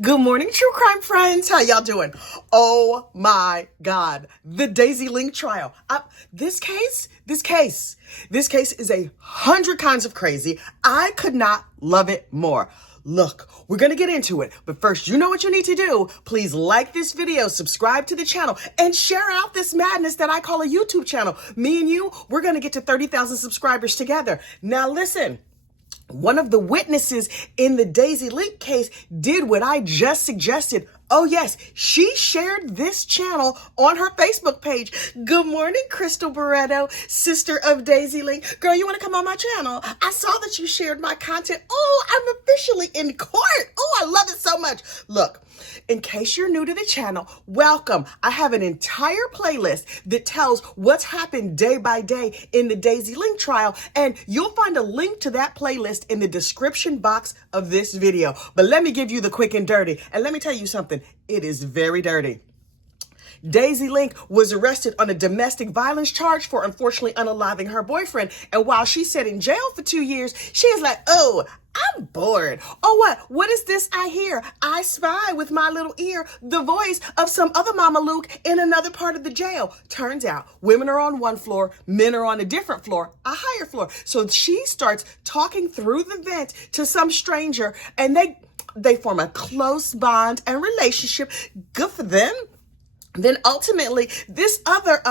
Good morning, true crime friends. How y'all doing? Oh my God, the Daisy Link trial. This case is 100 kinds of crazy. I could not love it more. Look, we're going to get into it, but first, you know what you need to do. Please like this video, subscribe to the channel, and share out this madness that I call a YouTube channel. Me and you, we're going to get to 30,000 subscribers together. Now listen. One of the witnesses in the Daisy Link case did what I just suggested. Oh yes, she shared this channel on her Facebook page. Good morning, Crystal Barretto, sister of Daisy Link. Girl, you want to come on my channel? I saw that you shared my content. Oh, I'm officially in court. Oh, I love it so much. Look, in case you're new to the channel, welcome. I have an entire playlist that tells what's happened day by day in the Daisy Link trial, and you'll find a link to that playlist in the description box of this video. But let me give you the quick and dirty, and let me tell you something. It is very dirty. Daisy Link was arrested on a domestic violence charge for unfortunately unaliving her boyfriend. And while she sat in jail for 2 years, she is like, oh, I'm bored. Oh, what? What is this I hear? I spy with my little ear the voice of some other Mama Luke in another part of the jail. Turns out women are on one floor, men are on a different floor, a higher floor. So she starts talking through the vent to some stranger, and they form a close bond and relationship. Good for them. Then ultimately, this other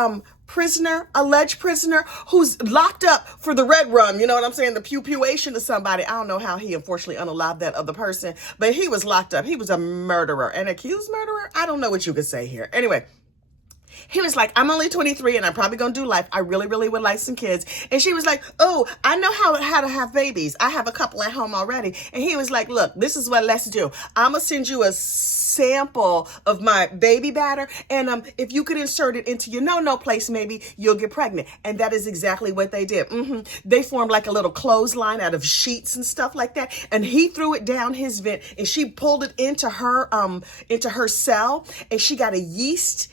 alleged prisoner who's locked up for the red rum, you know what I'm saying? The pew-pewation to somebody. I don't know how he unfortunately unalived that other person, but he was locked up. He was a murderer, an accused murderer. I don't know what you could say here. Anyway. He was like, I'm only 23 and I'm probably going to do life. I really, really would like some kids. And she was like, oh, I know how to have babies. I have a couple at home already. And he was like, look, this is what let's do. I'm going to send you a sample of my baby batter. And if you could insert it into your no-no place, maybe you'll get pregnant. And that is exactly what they did. They formed like a little clothesline out of sheets and stuff like that. And he threw it down his vent and she pulled it into her cell, and she got a yeast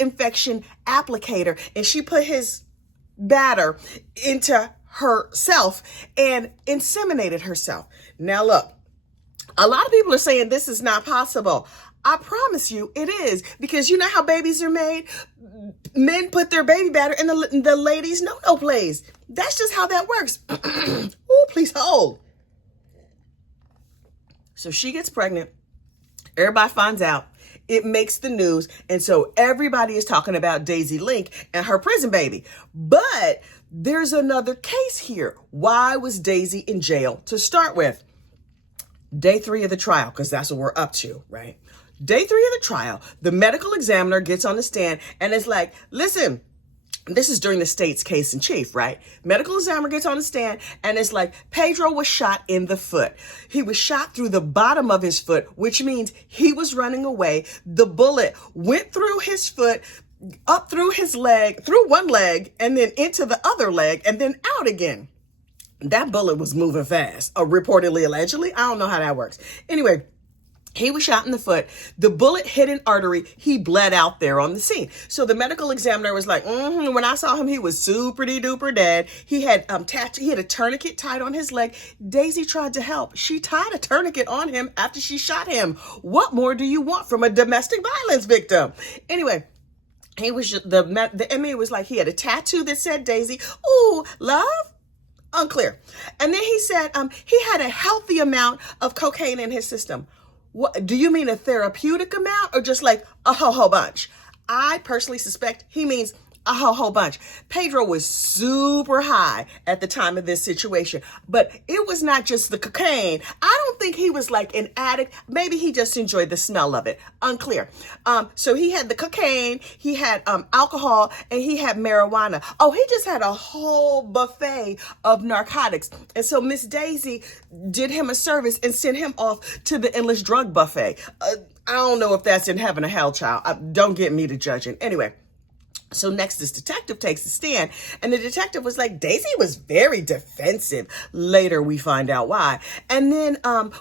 infection applicator, and she put his batter into herself and inseminated herself. Now look, a lot of people are saying this is not possible. I promise you it is, because you know how babies are made? Men put their baby batter in the ladies' no-no place. That's just how that works. Oh, please hold. So she gets pregnant. Everybody finds out. It makes the news. And so everybody is talking about Daisy Link and her prison baby. But there's another case here. Why was Daisy in jail to start with? Day 3 of the trial, because that's what we're up to, right? Day 3 of the trial, the medical examiner gets on the stand and is like, listen, this is during the state's case in chief, right? Medical examiner gets on the stand and it's like, Pedro was shot in the foot. He was shot through the bottom of his foot, which means he was running away. The bullet went through his foot, up through his leg, through one leg, and then into the other leg, and then out again. That bullet was moving fast, reportedly, allegedly. I don't know how that works. Anyway, he was shot in the foot. The bullet hit an artery. He bled out there on the scene. So the medical examiner was like, when I saw him, he was super duper dead. He had he had a tourniquet tied on his leg. Daisy tried to help. She tied a tourniquet on him after she shot him. What more do you want from a domestic violence victim? Anyway, he was the inmate was like, he had a tattoo that said Daisy. Ooh, love? Unclear. And then he said he had a healthy amount of cocaine in his system. What, do you mean a therapeutic amount or just like a whole bunch? I personally suspect he means a whole bunch. Pedro was super high at the time of this situation, but it was not just the cocaine. I don't think he was like an addict. Maybe he just enjoyed the smell of it. Unclear. So he had the cocaine, he had alcohol, and he had marijuana. Oh, he just had a whole buffet of narcotics. And so Miss Daisy did him a service and sent him off to the endless drug buffet. I don't know if that's in heaven or hell, child. Don't get me to judging. Anyway. So next, this detective takes the stand, and the detective was like, Daisy was very defensive. Later, we find out why. And then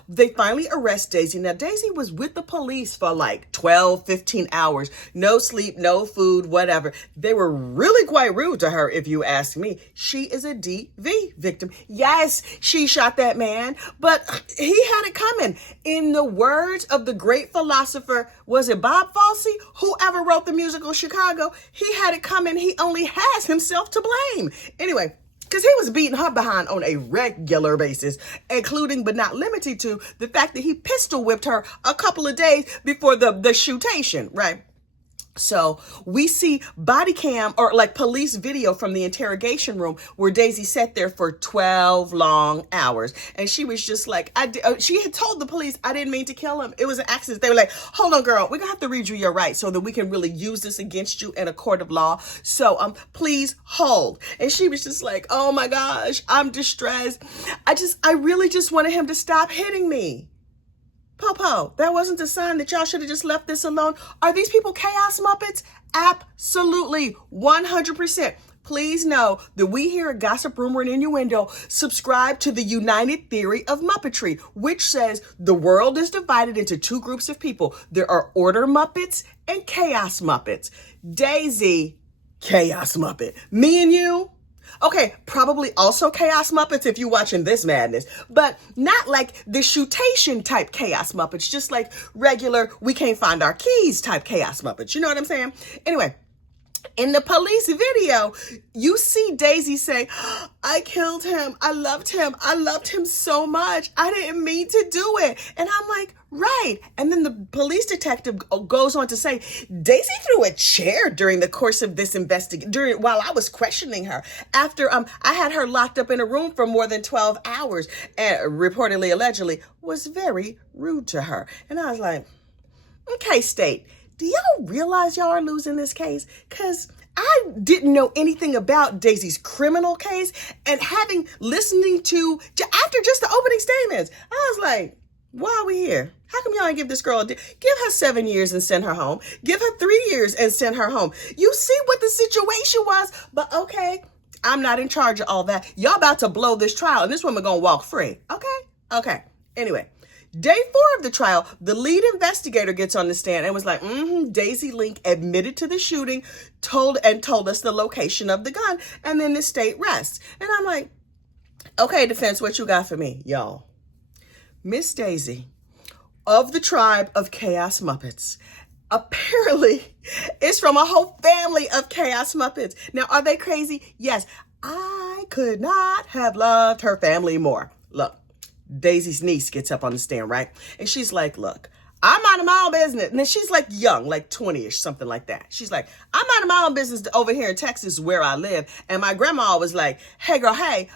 they finally arrest Daisy. Now, Daisy was with the police for like 12, 15 hours. No sleep, no food, whatever. They were really quite rude to her, if you ask me. She is a DV victim. Yes, she shot that man, but he had it coming. In the words of the great philosopher, was it Bob Fosse? Whoever wrote the musical Chicago, he had it coming. He only has himself to blame. Anyway, because he was beating her behind on a regular basis, including but not limited to the fact that he pistol whipped her a couple of days before the shootation, right? So we see body cam or like police video from the interrogation room where Daisy sat there for 12 long hours. And she was just like, she had told the police, I didn't mean to kill him. It was an accident. They were like, hold on, girl, we're gonna have to read you your rights so that we can really use this against you in a court of law. So please hold. And she was just like, oh my gosh, I'm distressed. I really just wanted him to stop hitting me. Popo, that wasn't the sign that y'all should have just left this alone. Are these people chaos Muppets? Absolutely, 100%. Please know that we here at Gossip, Rumor, and Innuendo subscribe to the United Theory of Muppetry, which says the world is divided into two groups of people. There are Order Muppets and Chaos Muppets. Daisy, Chaos Muppet. Me and you, okay, probably also Chaos Muppets if you're watching this madness, but not like the shootation type Chaos Muppets, just like regular, we can't find our keys type Chaos Muppets. You know what I'm saying? Anyway, in the police video, you see Daisy say, I killed him. I loved him. I loved him so much. I didn't mean to do it. And I'm like, right. And then the police detective goes on to say, Daisy threw a chair during the course of this investigation, while I was questioning her. After I had her locked up in a room for more than 12 hours, and reportedly, allegedly, was very rude to her. And I was like, okay, state, do y'all realize y'all are losing this case? Because I didn't know anything about Daisy's criminal case, and listening to, after just the opening statements, I was like, why are we here? How come y'all ain't give this girl give her 7 years and send her home? Give her 3 years and send her home. You see what the situation was, but okay, I'm not in charge of all that. Y'all about to blow this trial, and this woman gonna walk free. Okay. Anyway. Day 4 of the trial, the lead investigator gets on the stand and was like, Daisy Link admitted to the shooting, told us the location of the gun, and then the state rests. And I'm like, okay, defense, what you got for me, y'all? Miss Daisy, of the tribe of Chaos Muppets, apparently is from a whole family of Chaos Muppets. Now, are they crazy? Yes. I could not have loved her family more. Look. Daisy's niece gets up on the stand, right? And she's like, look, I'm out of my own business. And then she's like young, like 20-ish, something like that. She's like, I'm out of my own business over here in Texas where I live. And my grandma was like, hey, girl, hey,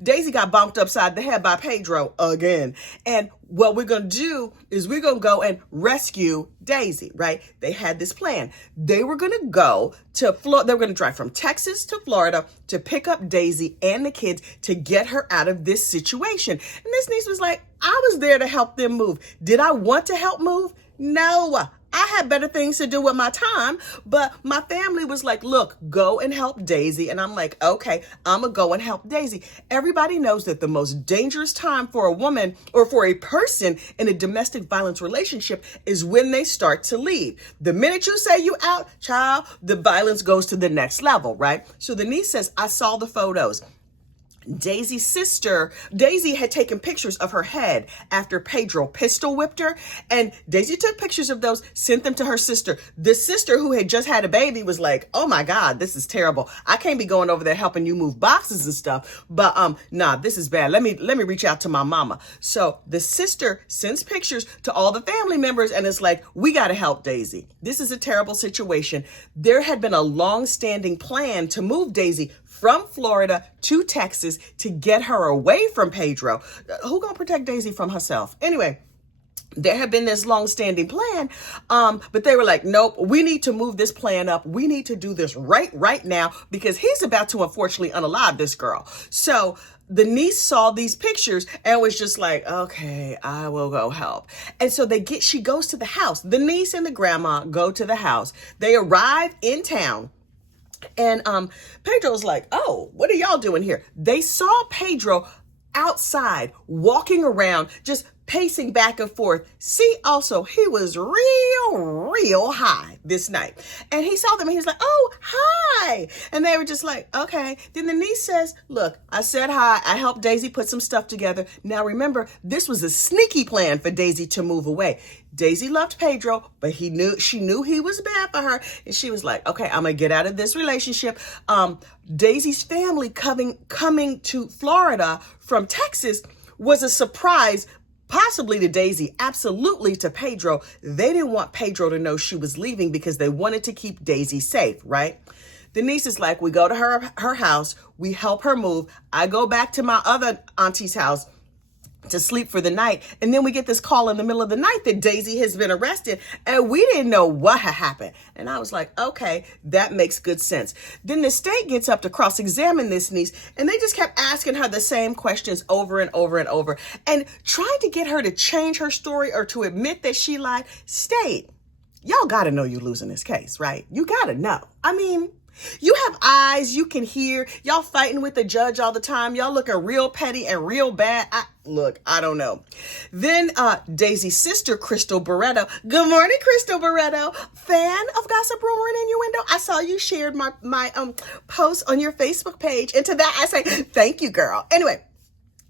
Daisy got bonked upside the head by Pedro again. And what we're going to do is we're going to go and rescue Daisy, right? They had this plan. They were going to go to Florida. They were going to drive from Texas to Florida to pick up Daisy and the kids to get her out of this situation. And this niece was like, I was there to help them move. Did I want to help move? No. I had better things to do with my time, but my family was like, look, go and help Daisy. And I'm like, okay, I'm going to go and help Daisy. Everybody knows that the most dangerous time for a woman or for a person in a domestic violence relationship is when they start to leave. The minute you say you out, child, the violence goes to the next level, right? So the niece says, I saw the photos. Daisy's sister, Daisy had taken pictures of her head after Pedro pistol whipped her, and Daisy took pictures of those, sent them to her sister. The sister who had just had a baby was like, oh my God, this is terrible. I can't be going over there helping you move boxes and stuff, but nah, this is bad. Let me reach out to my mama. So the sister sends pictures to all the family members, and it's like, we got to help Daisy. This is a terrible situation. There had been a long-standing plan to move Daisy from Florida to Texas to get her away from Pedro. Who gonna protect Daisy from herself? Anyway, there had been this long-standing plan, but they were like, nope, we need to move this plan up. We need to do this right now because he's about to unfortunately unalive this girl. So the niece saw these pictures and was just like, okay, I will go help. And so she goes to the house. The niece and the grandma go to the house. They arrive in town. And Pedro's like, oh, what are y'all doing here? They saw Pedro outside walking around, just pacing back and forth. See, also, he was real high this night. And he saw them and he was like, oh, hi. And they were just like, okay. Then the niece says, look, I said hi. I helped Daisy put some stuff together. Now, remember, this was a sneaky plan for Daisy to move away. Daisy loved Pedro, but she knew he was bad for her. And she was like, okay, I'm going to get out of this relationship. Daisy's family coming to Florida from Texas was a surprise, possibly to Daisy, absolutely to Pedro. They didn't want Pedro to know she was leaving because they wanted to keep Daisy safe, right? The niece is like, we go to her house, we help her move. I go back to my other auntie's house to sleep for the night. And then we get this call in the middle of the night that Daisy has been arrested, and we didn't know what had happened. And I was like, okay, that makes good sense. Then the state gets up to cross-examine this niece, and they just kept asking her the same questions over and over and over, and trying to get her to change her story or to admit that she lied. State, y'all gotta know you're losing this case, right? You gotta know. I mean, you have eyes, you can hear. Y'all fighting with the judge all the time. Y'all looking real petty and real bad. I don't know. Then Daisy's sister, Crystal Barretto. Good morning, Crystal Barretto. Fan of Gossip, Rumor, and Innuendo. I saw you shared my post on your Facebook page. And to that, I say, thank you, girl. Anyway,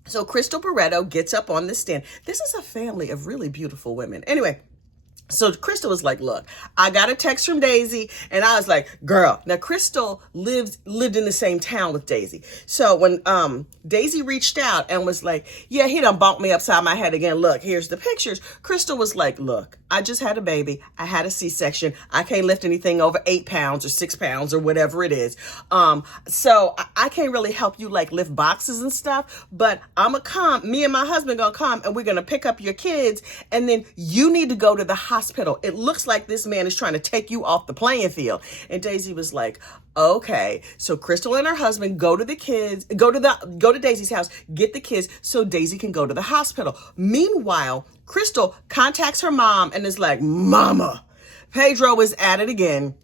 so Crystal Barretto gets up on the stand. This is a family of really beautiful women. Anyway, so Crystal was like, look, I got a text from Daisy. And I was like, girl, now Crystal lived in the same town with Daisy. So when Daisy reached out and was like, yeah, he done bumped me upside my head again. Look, here's the pictures. Crystal was like, look, I just had a baby. I had a C-section. I can't lift anything over 8 pounds or 6 pounds or whatever it is. So I can't really help you like lift boxes and stuff, but me and my husband gonna come and we're gonna pick up your kids. And then you need to go to the hospital. It looks like this man is trying to take you off the playing field. And Daisy was like, okay. So Crystal and her husband go to Daisy's house, get the kids so Daisy can go to the hospital. Meanwhile, Crystal contacts her mom and is like, Mama, Pedro is at it again.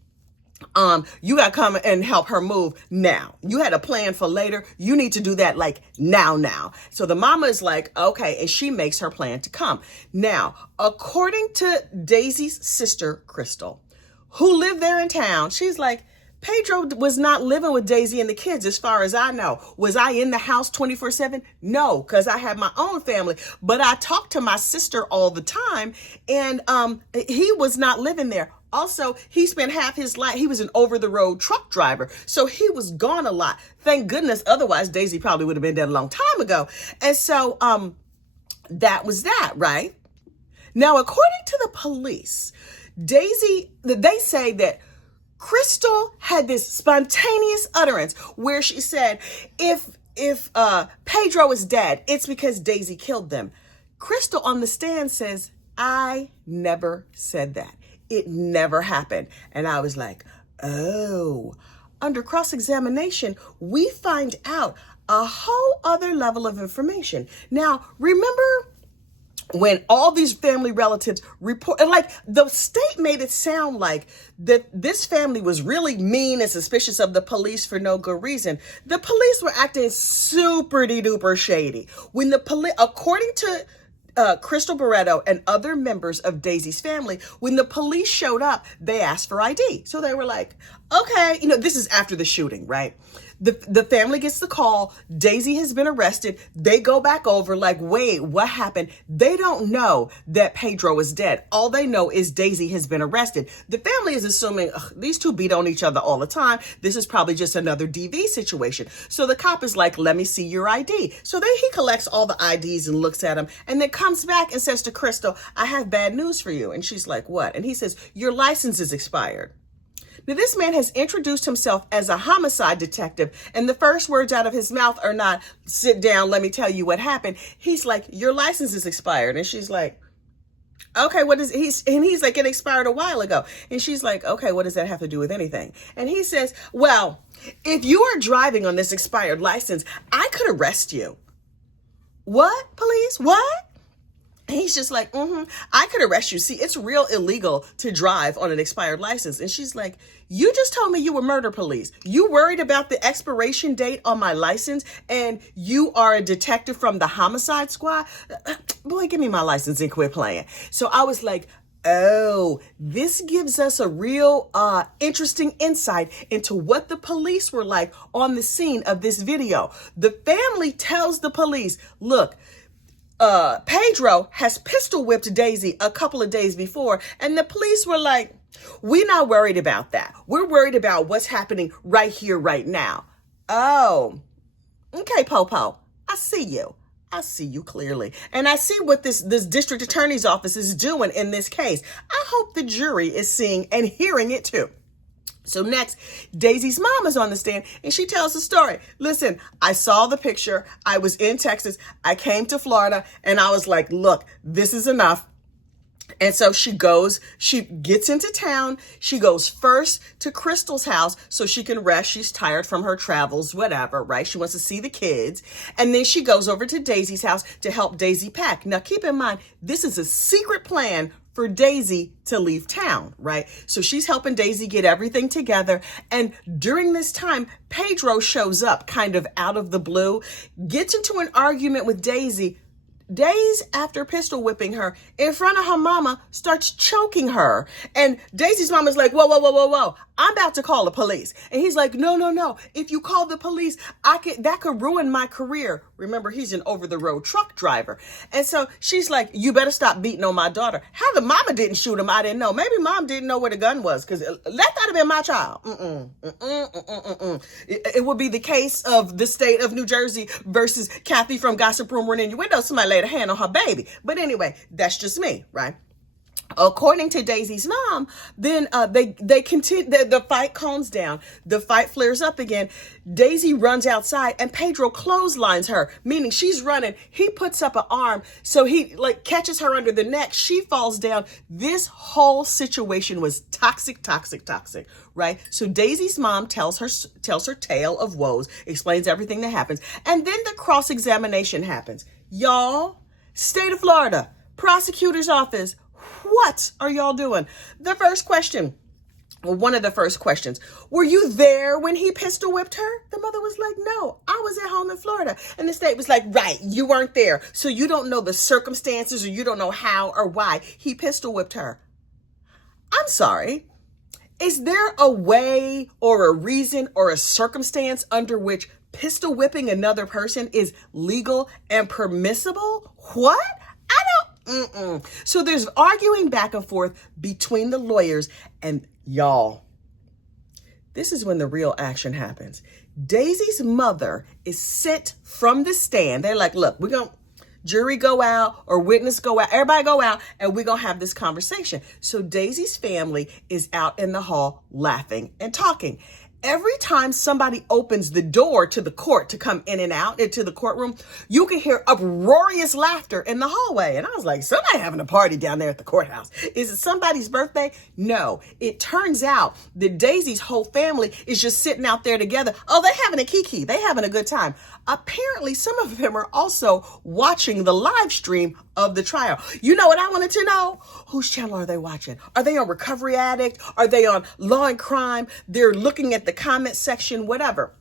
You got to come and help her move now. You had a plan for later. You need to do that like now. So the mama is like, okay. And she makes her plan to come. Now, according to Daisy's sister, Crystal, who lived there in town, she's like, Pedro was not living with Daisy and the kids as far as I know. Was I in the house 24/7? No, because I had my own family. But I talked to my sister all the time, and he was not living there. Also, he spent half his life, he was an over-the-road truck driver, so he was gone a lot. Thank goodness, otherwise Daisy probably would have been dead a long time ago. And so that was that, right? Now, according to the police, they say that Crystal had this spontaneous utterance where she said, if Pedro is dead, it's because Daisy killed them. Crystal on the stand says, I never said that. It never happened. And I was like, oh. Under cross-examination, we find out a whole other level of information. Now, remember when all these family relatives report, and like the state made it sound like that this family was really mean and suspicious of the police for no good reason. The police were acting super duper shady. When the police, according to Crystal Barretto and other members of Daisy's family, when the police showed up, they asked for ID. So they were like, okay, this is after the shooting, right? The family gets the call. Daisy has been arrested. They go back over like, wait, what happened? They don't know that Pedro is dead. All they know is Daisy has been arrested. The family is assuming these two beat on each other all the time. This is probably just another DV situation. So the cop is like, let me see your ID. So then he collects all the IDs and looks at them and then comes back and says to Crystal, I have bad news for you. And she's like, what? And he says, your license is expired. Now, this man has introduced himself as a homicide detective, and the first words out of his mouth are not, sit down, let me tell you what happened. He's like, your license is expired. And she's like, okay, he's like, it expired a while ago. And she's like, okay, what does that have to do with anything? And he says, well, if you are driving on this expired license, I could arrest you. What, police? What? And he's just like, I could arrest you. See, it's real illegal to drive on an expired license. And she's like, you just told me you were murder police. You worried about the expiration date on my license, and you are a detective from the homicide squad? Boy, give me my license and quit playing. So I was like, oh, this gives us a real interesting insight into what the police were like on the scene of this video. The family tells the police, look, Pedro has pistol whipped Daisy a couple of days before, and the police were like, we're not worried about that. We're worried about what's happening right here, right now. Oh, okay, Popo, I see you. I see you clearly. And I see what this district attorney's office is doing in this case. I hope the jury is seeing and hearing it too. So next, Daisy's mom is on the stand and she tells the story. Listen, I saw the picture. I was in Texas. I came to Florida and I was like, look, this is enough. And so she gets into town. She goes first to Crystal's house so she can rest. She's tired from her travels, whatever, right? She wants to see the kids. And then she goes over to Daisy's house to help Daisy pack. Now, keep in mind, this is a secret plan for Daisy to leave town, right? So she's helping Daisy get everything together. And during this time, Pedro shows up kind of out of the blue, gets into an argument with Daisy. Days after pistol whipping her in front of her mama, starts choking her. And Daisy's mama's like, whoa, whoa, whoa, whoa, whoa. I'm about to call the police. And he's like, no. If you call the police, that could ruin my career. Remember, he's an over-the-road truck driver. And so she's like, you better stop beating on my daughter. How the mama didn't shoot him, I didn't know. Maybe mom didn't know where the gun was, because let that have been my child. It would be the case of the state of New Jersey versus Kathy from Gossip Room or Innuendo. Somebody laid a hand on her baby. But anyway, that's just me, right? According to Daisy's mom, then they continue. The fight calms down. The fight flares up again. Daisy runs outside, and Pedro clotheslines her, meaning she's running. He puts up an arm, so he catches her under the neck. She falls down. This whole situation was toxic, right? So Daisy's mom tells her tale of woes, explains everything that happens, and then the cross-examination happens. Y'all, state of Florida, prosecutor's office. What are y'all doing? The first question, well, one of the first questions, were you there when he pistol whipped her? The mother was like, no, I was at home in Florida. And the state was like, right, you weren't there. So you don't know the circumstances, or you don't know how or why he pistol whipped her. I'm sorry. Is there a way or a reason or a circumstance under which pistol whipping another person is legal and permissible? What? So there's arguing back and forth between the lawyers, and y'all, this is when the real action happens. Daisy's mother is sent from the stand. They're like, look, we're going to jury go out or witness go out. Everybody go out and we're going to have this conversation. So Daisy's family is out in the hall laughing and talking. Every time somebody opens the door to the court to come in and out into the courtroom, you can hear uproarious laughter in the hallway. And I was like, somebody having a party down there at the courthouse. Is it somebody's birthday? No. It turns out that Daisy's whole family is just sitting out there together. Oh, they're having a kiki. They're having a good time. Apparently, some of them are also watching the live stream of the trial. You know what I wanted to know? Whose channel are they watching? Are they on Recovery Addict? Are they on Law and Crime? They're looking at the comment section, whatever.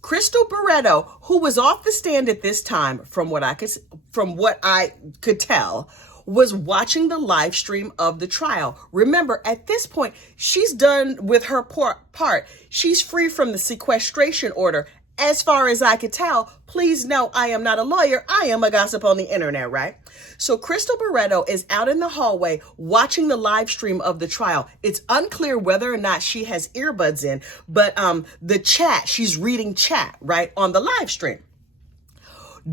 Crystal Barretto, who was off the stand at this time, from what I could tell, was watching the live stream of the trial. Remember, at this point, she's done with her part. She's free from the sequestration order. As far as I could tell, please know I am not a lawyer. I am a gossip on the internet, right? So Crystal Barretto is out in the hallway watching the live stream of the trial. It's unclear whether or not she has earbuds in, but the chat, she's reading chat, right, on the live stream.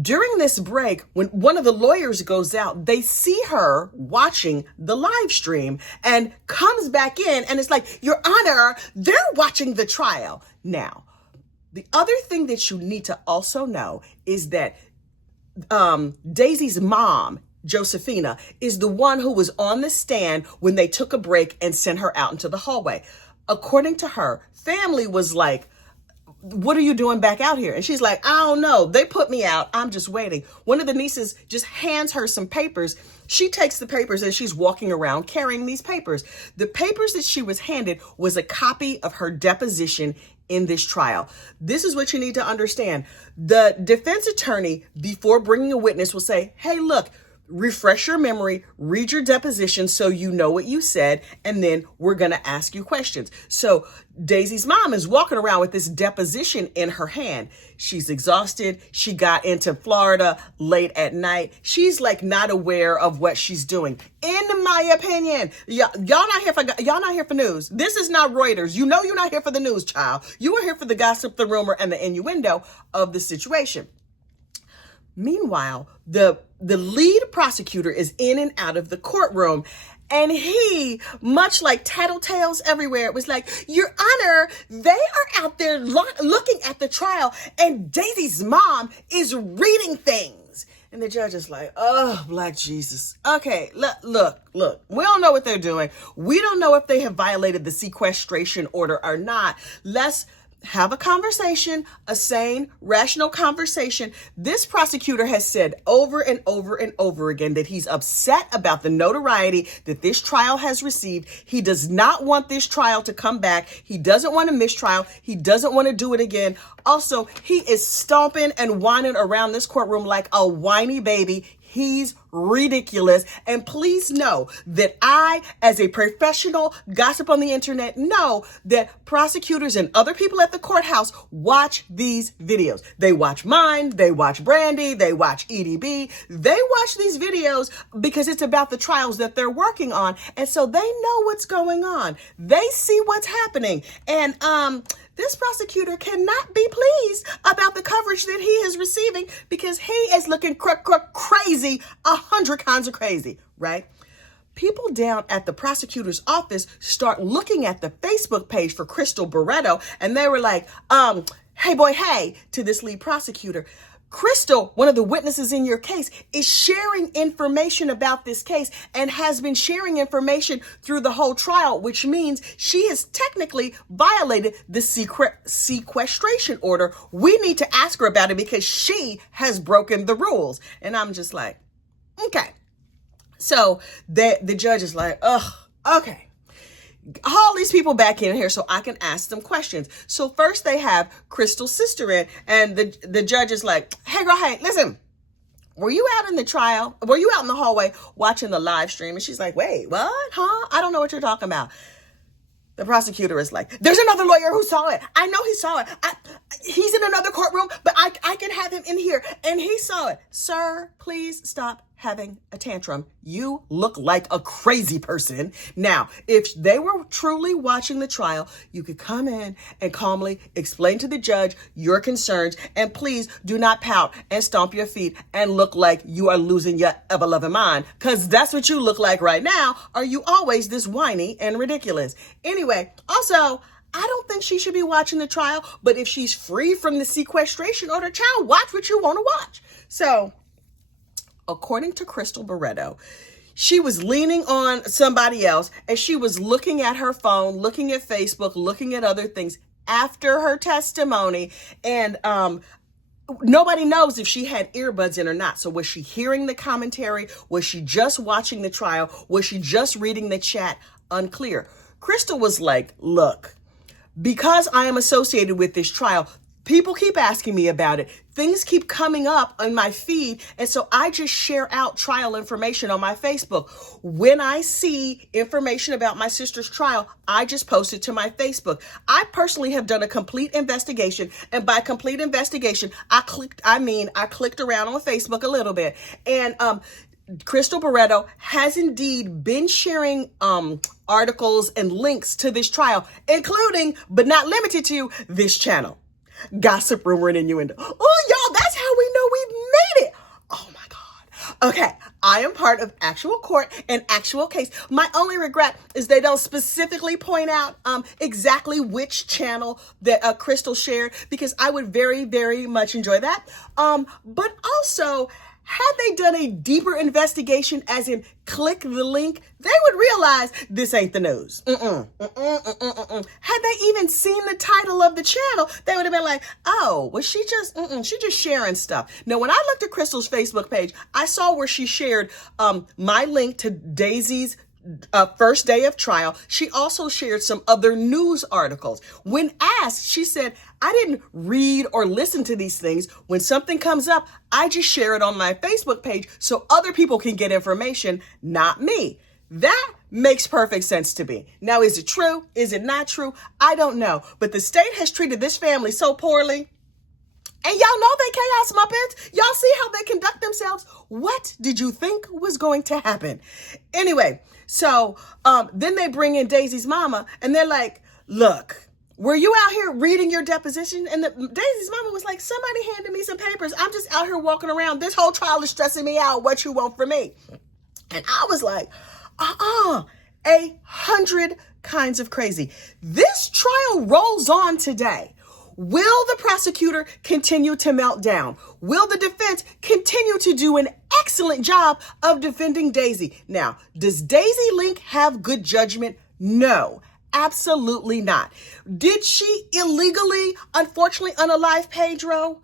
During this break, when one of the lawyers goes out, they see her watching the live stream and comes back in, and it's like, Your Honor, they're watching the trial. Now, the other thing that you need to also know is that Daisy's mom, Josephina, is the one who was on the stand when they took a break and sent her out into the hallway. According to her, family was like, what are you doing back out here? And she's like, I don't know. They put me out. I'm just waiting. One of the nieces just hands her some papers. She takes the papers and she's walking around carrying these papers. The papers that she was handed was a copy of her deposition in this trial. This is what you need to understand. The defense attorney, before bringing a witness, will say, hey, look, refresh your memory, read your deposition so you know what you said, and then we're going to ask you questions. So Daisy's mom is walking around with this deposition in her hand. She's exhausted. She got into Florida late at night. She's like not aware of what she's doing. In my opinion, y'all not here for news. This is not Reuters. You know you're not here for the news, child. You are here for the gossip, the rumor, and the innuendo of the situation. Meanwhile, the lead prosecutor is in and out of the courtroom, and he, much like tattletales everywhere, was like, Your Honor, they are out there looking at the trial, and Daisy's mom is reading things. And the judge is like, oh, Black Jesus. Okay, look. We don't know what they're doing. We don't know if they have violated the sequestration order or not. Let's have a conversation, a sane, rational conversation. This prosecutor has said over and over and over again that he's upset about the notoriety that this trial has received. He does not want this trial to come back. He doesn't want a mistrial. He doesn't want to do it again. Also, he is stomping and whining around this courtroom like a whiny baby. He's ridiculous. And please know that I, as a professional gossip on the internet, know that prosecutors and other people at the courthouse watch these videos. They watch mine. They watch Brandy. They watch EDB. They watch these videos because it's about the trials that they're working on. And so they know what's going on. They see what's happening. And, this prosecutor cannot be pleased about the coverage that he is receiving because he is looking crazy, 100 kinds of crazy, right? People down at the prosecutor's office start looking at the Facebook page for Crystal Barretto, and they were like, hey, boy, hey, to this lead prosecutor. Crystal, one of the witnesses in your case, is sharing information about this case and has been sharing information through the whole trial, which means she has technically violated the sequestration order. We need to ask her about it because she has broken the rules. And I'm just like, okay. So the judge is like, okay. Haul these people back in here so I can ask them questions. So first they have Crystal's sister in, and the judge is like, hey girl, hey, listen, were you out in the trial? Were you out in the hallway watching the live stream? And she's like, wait, what? Huh? I don't know what you're talking about. The prosecutor is like, there's another lawyer who saw it. I know he saw it. He's in another courtroom, but I can have him in here. And he saw it. Sir, please stop having a tantrum. You look like a crazy person. Now, if they were truly watching the trial, you could come in and calmly explain to the judge your concerns. And please do not pout and stomp your feet and look like you are losing your ever-loving mind. Because that's what you look like right now. Are you always this whiny and ridiculous? Anyway, also, I don't think she should be watching the trial. But if she's free from the sequestration order, child, watch what you want to watch. So, according to Crystal Barretto, she was leaning on somebody else and she was looking at her phone, looking at Facebook, looking at other things after her testimony. And nobody knows if she had earbuds in or not. So was she hearing the commentary? Was she just watching the trial? Was she just reading the chat? Unclear. Crystal was like, look, because I am associated with this trial, people keep asking me about it. Things keep coming up on my feed. And so I just share out trial information on my Facebook. When I see information about my sister's trial, I just post it to my Facebook. I personally have done a complete investigation. And by complete investigation, I clicked around on Facebook a little bit. And Crystal Barretto has indeed been sharing articles and links to this trial, including, but not limited to, this channel. Gossip, rumor, and innuendo. Oh, y'all, that's how we know we've made it. Oh my God. Okay, I am part of actual court and actual case. My only regret is they don't specifically point out exactly which channel that Crystal shared, because I would very, very much enjoy that. But also, Had they done a deeper investigation, as in click the link, they would realize this ain't the news. Had they even seen the title of the channel, they would have been like, oh, was she just sharing stuff. Now, when I looked at Crystal's Facebook page, I saw where she shared my link to Daisy's first day of trial. She also shared some other news articles. When asked, she said, I didn't read or listen to these things. When something comes up, I just share it on my Facebook page so other people can get information, not me. That makes perfect sense to me. Now, is it true? Is it not true? I don't know. But the state has treated this family so poorly. And y'all know they chaos Muppets. Y'all see how they conduct themselves. What did you think was going to happen? Anyway, so then they bring in Daisy's mama and they're like, look, were you out here reading your deposition? And Daisy's mama was like, somebody handed me some papers. I'm just out here walking around. This whole trial is stressing me out. What you want from me? And I was like, 100 kinds of crazy. This trial rolls on today. Will the prosecutor continue to melt down? Will the defense continue to do an excellent job of defending Daisy? Now, does Daisy Link have good judgment? No, absolutely not. Did she illegally, unfortunately, unalive Pedro?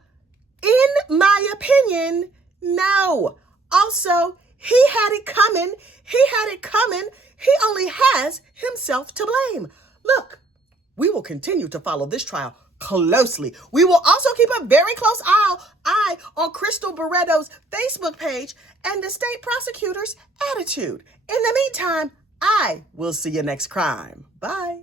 In my opinion, no. Also, he had it coming. He only has himself to blame. Look, we will continue to follow this trial closely. We will also keep a very close eye on Crystal Barretto's Facebook page and the state prosecutor's attitude. In the meantime, I will see you next crime. Bye.